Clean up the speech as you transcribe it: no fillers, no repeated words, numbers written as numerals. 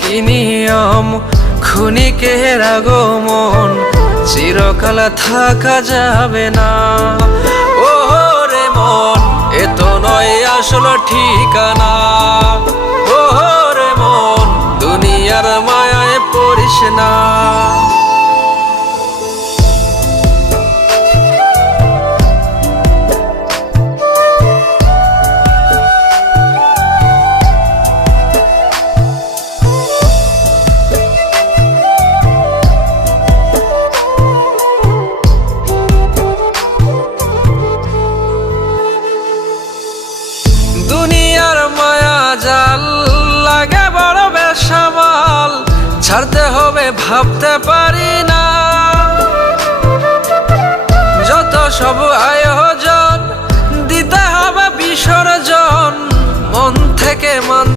কি নিয়ম, ক্ষণিকের আগমন চিরকাল থাকা যাবে না। ও রে মন, এ তো নয় আসল ঠিকানা। ও রে মন, দুনিয়ার মায়ায় পড়িস না। দুনিয়ার মায়া জাল লাগে বড় বেসামাল, ছাড়তে হবে ভাবতে পার